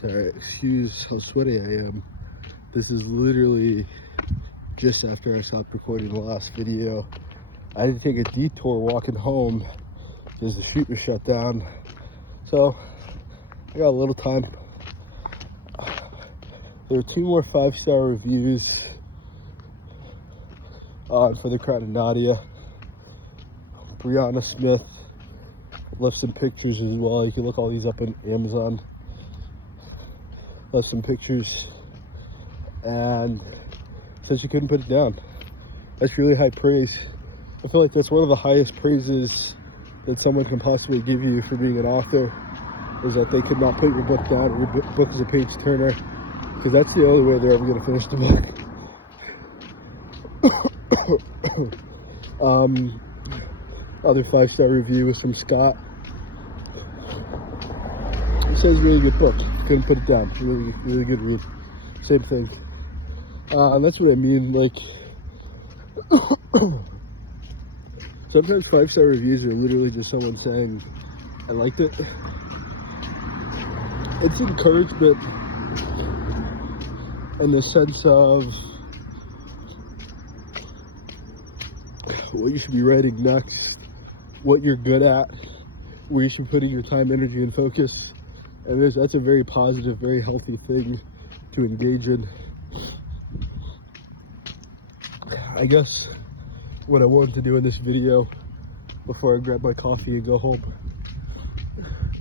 Sorry, excuse how sweaty I am. This is literally just after I stopped recording the last video. I had to take a detour walking home because the shoot was shut down. So I got a little time. There are 2 more 5-star reviews for the Crown of Nadia. Brianna Smith left some pictures as well. You can look all these up on Amazon. Left some pictures and said she couldn't put it down. That's really high praise. I feel like that's one of the highest praises that someone can possibly give you for being an author, is that they could not put your book down, or your book is a page turner, because that's the only way they're ever going to finish the book. Other 5-star review was from Scott. It says really good book. Couldn't put it down. Really good read. Same thing. That's what I mean. Like, sometimes 5-star reviews are literally just someone saying, "I liked it." It's encouragement in the sense of what you should be writing next, what you're good at, where you should put in your time, energy, and focus. And that's a very positive, very healthy thing to engage in. I guess what I wanted to do in this video before I grab my coffee and go home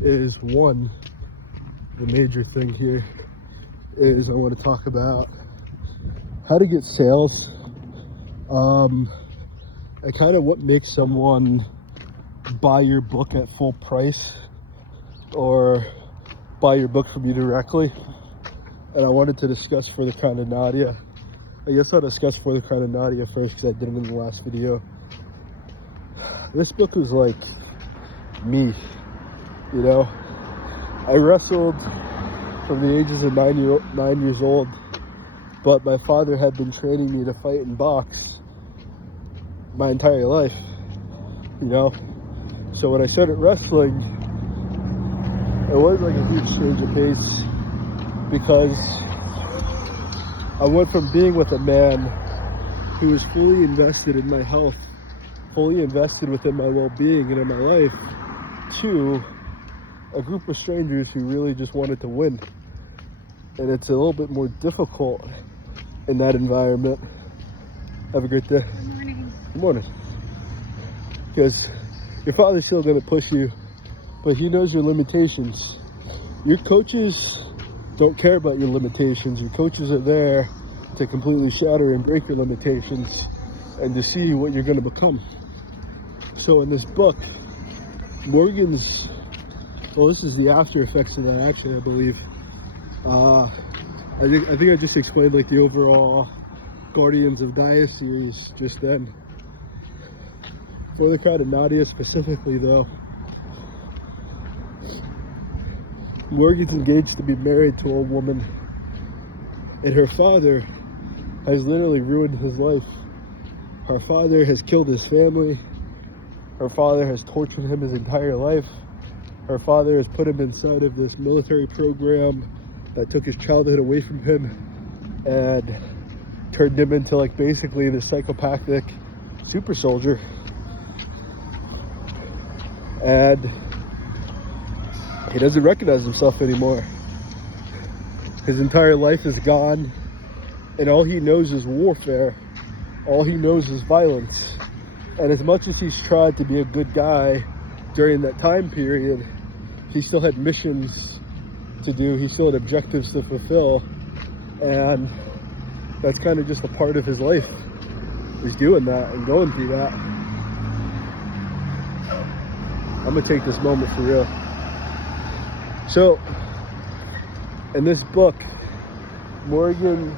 is, one, the major thing here is I want to talk about how to get sales, and kind of what makes someone buy your book at full price or buy your book from you directly. And I wanted to discuss For the Crown of Nadia. I guess I'll discuss For the Crown of Nadia first because I did it in the last video. This book was like me, you know. I wrestled from the ages of 9 years old, but my father had been training me to fight and box my entire life, you know. So when I started wrestling, it was like a huge change of pace, because I went from being with a man who was fully invested in my health, fully invested within my well-being and in my life, to a group of strangers who really just wanted to win. And it's a little bit more difficult in that environment. Have a great day. Good morning. Good morning. Because your father's still going to push you, but he knows your limitations. Your coaches don't care about your limitations. Your coaches are there to completely shatter and break your limitations and to see what you're going to become. So in this book, Morgan's, well, this is the after effects of that action, I believe. I think I just explained like the overall Guardians of Gaia series just then. For the Crown of Nadia specifically, though, Morgan's engaged to be married to a woman, and her father has literally ruined his life. Her father has killed his family. Her father has tortured him his entire life. Her father has put him inside of this military program that took his childhood away from him and turned him into like basically this psychopathic super soldier. And he doesn't recognize himself anymore. His entire life is gone, and all he knows is warfare. All he knows is violence. And as much as he's tried to be a good guy during that time period, he still had missions to do. He still had objectives to fulfill. And that's kind of just a part of his life. He's doing that and going through that. I'm gonna take this moment for real. So, in this book, Morgan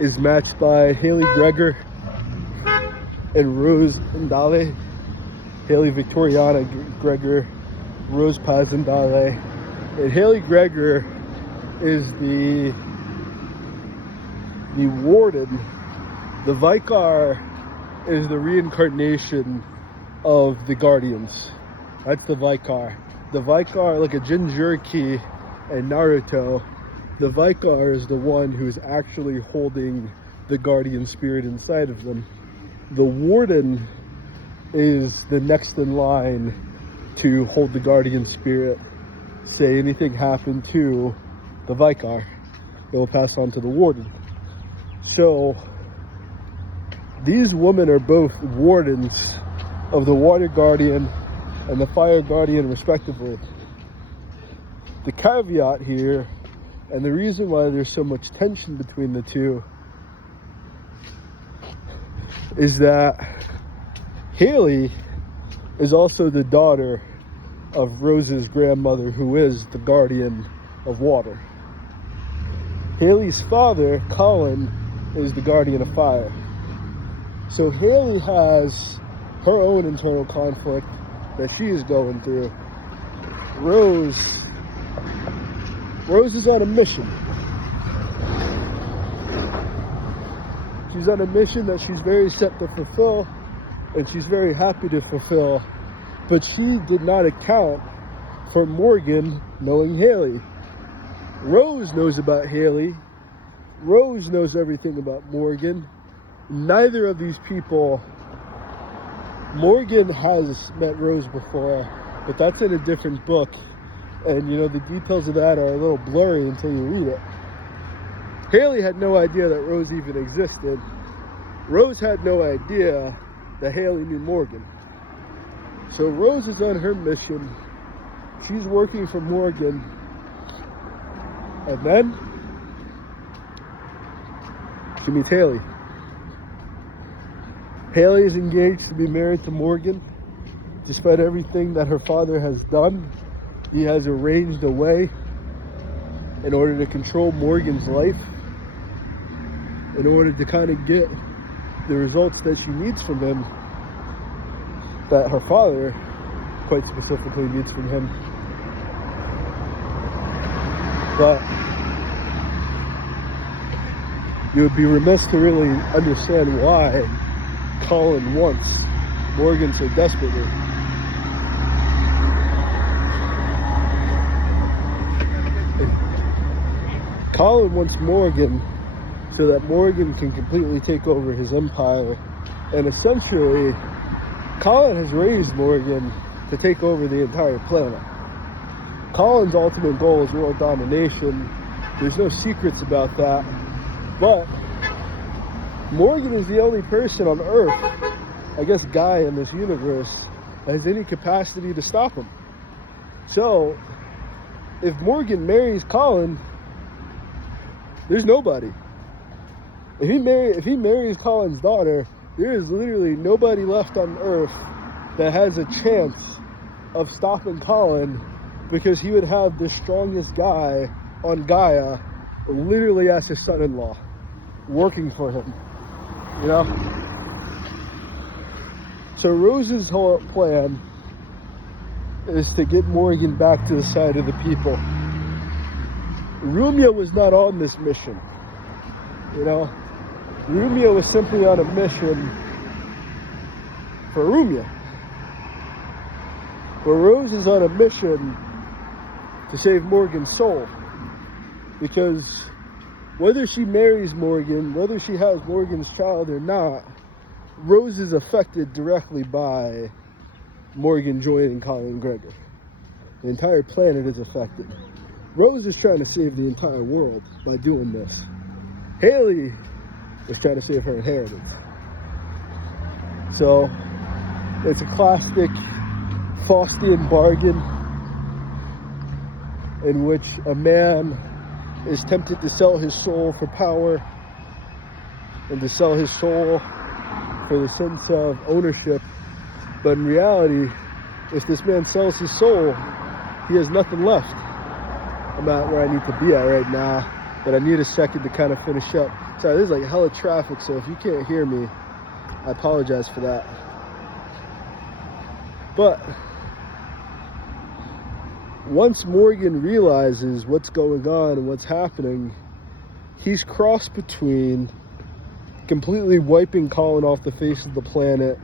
is matched by Haley Gregor and Rose Ndale. Haley Victoriana Gregor, Rose Paz Ndale. And Haley Gregor is the warden. The Vicar is the reincarnation of the Guardians. That's the Vicar. The Vicar, like a Jinchuriki and Naruto, The Vicar is the one who's actually holding the guardian spirit inside of them. The Warden is the next in line to hold the guardian spirit. Say anything happened to the Vicar, it will pass on to the Warden. So these women are both wardens of the Water Guardian and the Fire Guardian respectively. The caveat here, and the reason why there's so much tension between the two, is that Haley is also the daughter of Rose's grandmother, who is the guardian of water. Haley's father, Colin, is the guardian of fire. So Haley has her own internal conflict that she is going through. Rose is on a mission. She's on a mission that she's very set to fulfill, and she's very happy to fulfill, but she did not account for Morgan knowing Haley. Rose knows about Haley. Rose knows everything about Morgan. Neither of these people, Morgan has met Rose before, but that's in a different book, and you know, the details of that are a little blurry until you read it. Haley had no idea that Rose even existed. Rose had no idea that Haley knew Morgan. So Rose is on her mission. She's working for Morgan. And then she meets Haley. Haley is engaged to be married to Morgan. Despite everything that her father has done, he has arranged a way in order to control Morgan's life, in order to kind of get the results that she needs from him, that her father quite specifically needs from him. But you would be remiss to really understand why Colin wants Morgan so desperately. Colin wants Morgan so that Morgan can completely take over his empire. And essentially, Colin has raised Morgan to take over the entire planet. Colin's ultimate goal is world domination. There's no secrets about that. But Morgan is the only person on Earth, I guess guy in this universe, that has any capacity to stop him. So, if Morgan marries Colin, there's nobody. If he marries Colin's daughter, there is literally nobody left on Earth that has a chance of stopping Colin, because he would have the strongest guy on Gaia literally as his son-in-law, working for him, you know? So Rose's whole plan is to get Morgan back to the side of the people. Rumia was not on this mission, you know? Rumia was simply on a mission for Rumia. But Rose is on a mission to save Morgan's soul. Because whether she marries Morgan, whether she has Morgan's child or not, Rose is affected directly by Morgan joining Colin Gregor. The entire planet is affected. Rose is trying to save the entire world by doing this. Haley is trying to save her inheritance. So, it's a classic Faustian bargain in which a man is tempted to sell his soul for power and to sell his soul for the sense of ownership. But in reality, if this man sells his soul, he has nothing left. I'm not where I need to be at right now, but I need a second to kind of finish up. Sorry, there's like hella traffic, so if you can't hear me, I apologize for that. But once Morgan realizes what's going on and what's happening, he's crossed between completely wiping Colin off the face of the planet,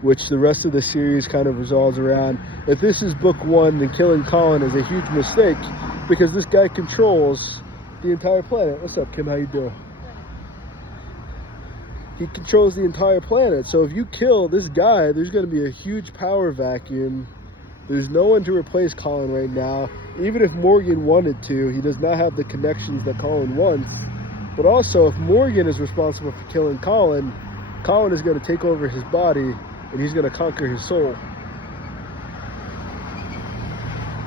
which the rest of the series kind of resolves around. If this is book one, then killing Colin is a huge mistake, because this guy controls the entire planet. What's up, Kim? How you doing? He controls the entire planet. So if you kill this guy, there's going to be a huge power vacuum. There's no one to replace Colin right now. Even if Morgan wanted to, he does not have the connections that Colin wants. But also, if Morgan is responsible for killing Colin, Colin is going to take over his body and he's going to conquer his soul.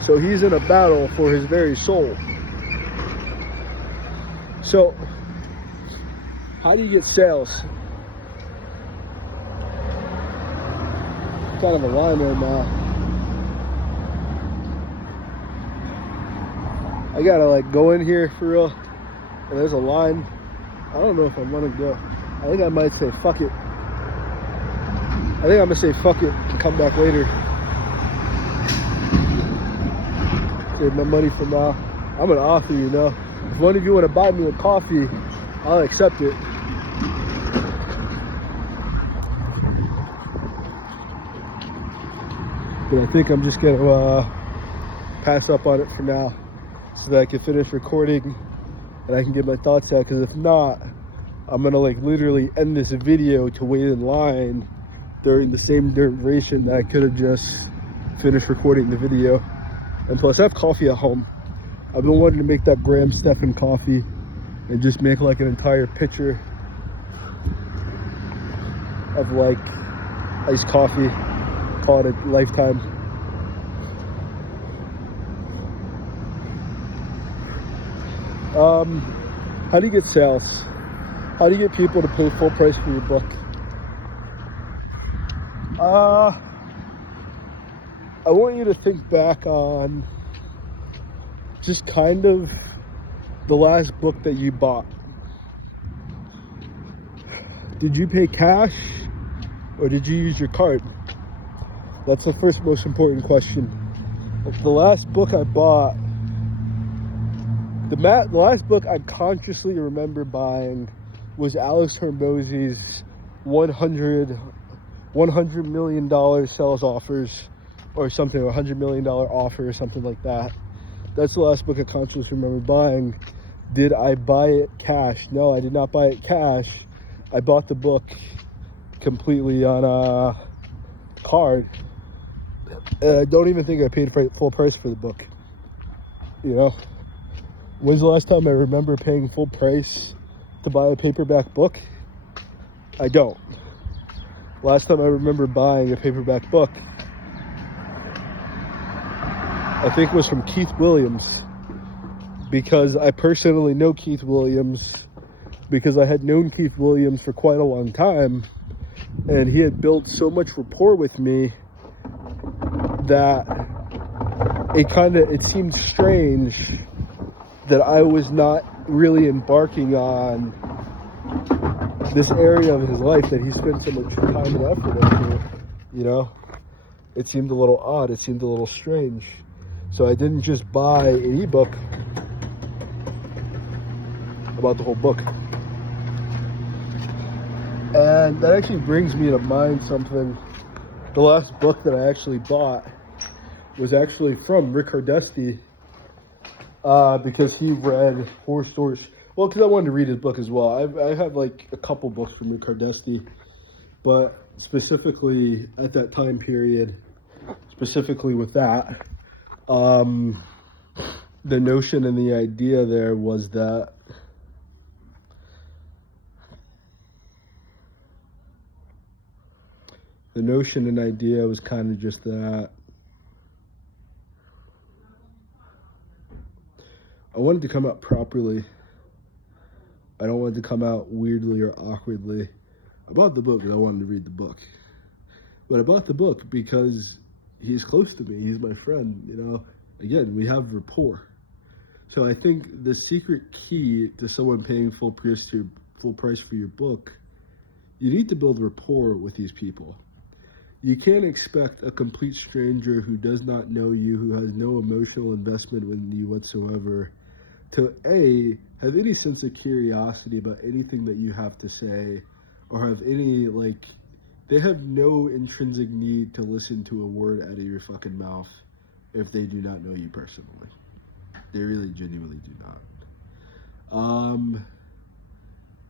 So he's in a battle for his very soul. So, how do you get sales? Kind of a line right now. I gotta like go in here for real, and there's a line. I don't know if I want to go. I think I might say fuck it. I think I'm gonna say fuck it and come back later. Save my money for now. I'm gonna offer you, know. If one of you want to buy me a coffee, I'll accept it. But I think I'm just gonna pass up on it for now, so that I can finish recording and I can get my thoughts out. Because if not, I'm gonna like literally end this video to wait in line during the same duration that I could have just finished recording the video. And plus, I have coffee at home. I've been wanting to make that Graham Stephan coffee and just make like an entire pitcher of like iced coffee. Call it a lifetime. How do you get sales? How do you get people to pay full price for your book? I want you to think back on just kind of the last book that you bought. Did you pay cash or did you use your card? That's the first most important question. The last book I bought, the last book I consciously remember buying was Alex Hormozzi's $100 million sales offers or something, $100 million offer or something like that. That's the last book I consciously remember buying. Did I buy it cash? No, I did not buy it cash. I bought the book completely on a card. And I don't even think I paid full price for the book. You know? When's the last time I remember paying full price to buy a paperback book? I don't. Last time I remember buying a paperback book, I think it was from Keith Williams, because I personally know Keith Williams, because I had known Keith Williams for quite a long time, and he had built so much rapport with me that it seemed strange that I was not really embarking on this area of his life that he spent so much time and effort into, you know? It seemed a little odd, it seemed a little strange. So I didn't just buy an ebook. I bought the whole book. And that actually brings me to mind something. The last book that I actually bought was actually from Rick Hardesty, because he read Horror Stories. Well, because I wanted to read his book as well. I have like a couple books from Rick Hardesty, but specifically at that time period, specifically with that, the notion and the idea there was that the notion and idea was kind of just that I wanted to come out properly. I don't want it to come out weirdly or awkwardly. I bought the book because I wanted to read the book. But I bought the book because he's close to me. He's my friend, you know. Again, we have rapport. So I think the secret key to someone paying full price for your book, you need to build rapport with these people. You can't expect a complete stranger who does not know you, who has no emotional investment in you whatsoever, to A, have any sense of curiosity about anything that you have to say, or have any, like, they have no intrinsic need to listen to a word out of your fucking mouth if they do not know you personally. They really genuinely do not.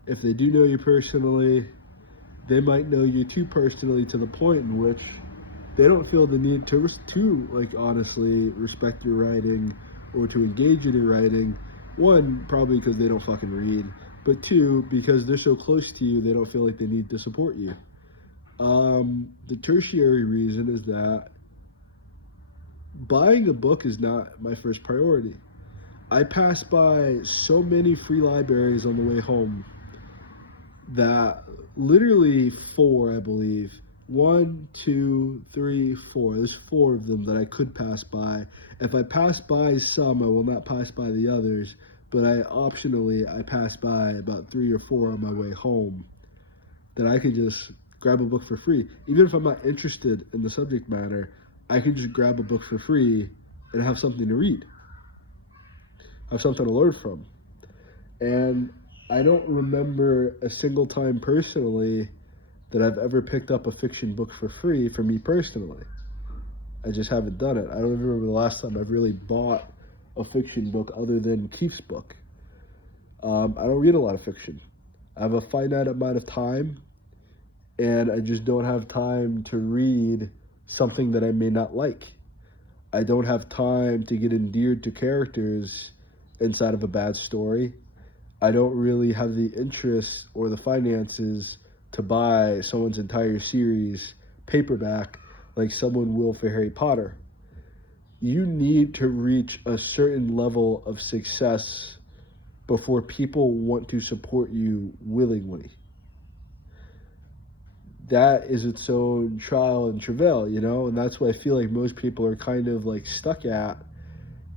If they do know you personally, they might know you too personally to the point in which they don't feel the need to like honestly respect your writing or to engage in your writing. One, probably because they don't fucking read, but two, because they're so close to you, they don't feel like they need to support you. The tertiary reason is that buying a book is not my first priority. I pass by so many free libraries on the way home that literally four, I believe. 1, 2, 3, 4. There's 4 of them that I could pass by. If I pass by some, I will not pass by the others, but I pass by about 3 or 4 on my way home that I could just grab a book for free. Even if I'm not interested in the subject matter, I can just grab a book for free and have something to read, have something to learn from. And I don't remember a single time personally that I've ever picked up a fiction book for free for me personally. I just haven't done it. I don't even remember the last time I've really bought a fiction book other than Keith's book. I don't read a lot of fiction. I have a finite amount of time, and I just don't have time to read something that I may not like. I don't have time to get endeared to characters inside of a bad story. I don't really have the interest or the finances to buy someone's entire series paperback like someone will for Harry Potter. You need to reach a certain level of success before people want to support you willingly. That is its own trial and travail, and that's what I feel like most people are kind of like stuck at,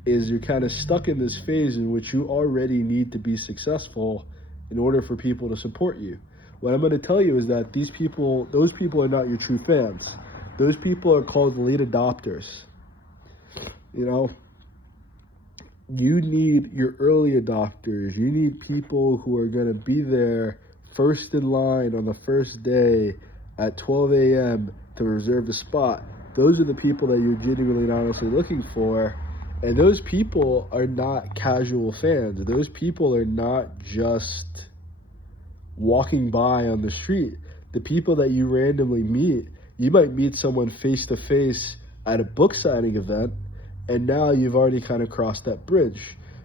is you're kind of stuck in this phase in which you already need to be successful in order for people to support you. What I'm going to tell you is that those people are not your true fans. Those people are called late adopters. You need your early adopters. You need people who are going to be there first in line on the first day at 12 a.m. to reserve the spot. Those are the people that you're genuinely and honestly looking for. And those people are not casual fans. Those people are not just walking by on the street. The people that you randomly meet, you might meet someone face to face at a book signing event, and now you've already kind of crossed that bridge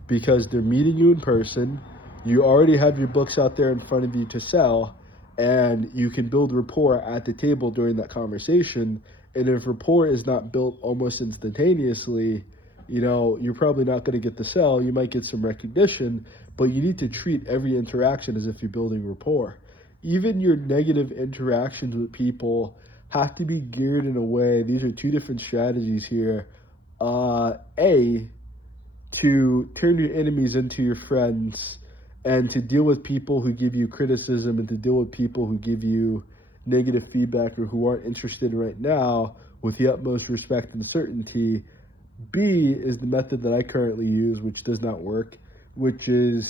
because they're meeting you in person. You already have your books out there in front of you to sell, and you can build rapport at the table during that conversation. And if rapport is not built almost instantaneously, you're probably not going to get the sell. You might get some recognition, but you need to treat every interaction as if you're building rapport. Even your negative interactions with people have to be geared in a way. These are 2 different strategies here. A, to turn your enemies into your friends, and to deal with people who give you criticism, and to deal with people who give you negative feedback or who aren't interested right now with the utmost respect and certainty. B is the method that I currently use, which does not work, which is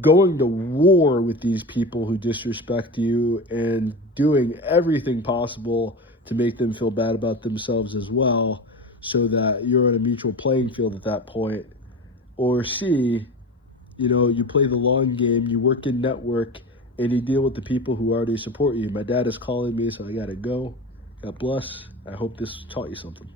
going to war with these people who disrespect you and doing everything possible to make them feel bad about themselves as well, so that you're on a mutual playing field at that point. Or C, you play the long game, you work in network, and you deal with the people who already support you. My dad is calling me, so I gotta go. God bless. I hope this taught you something.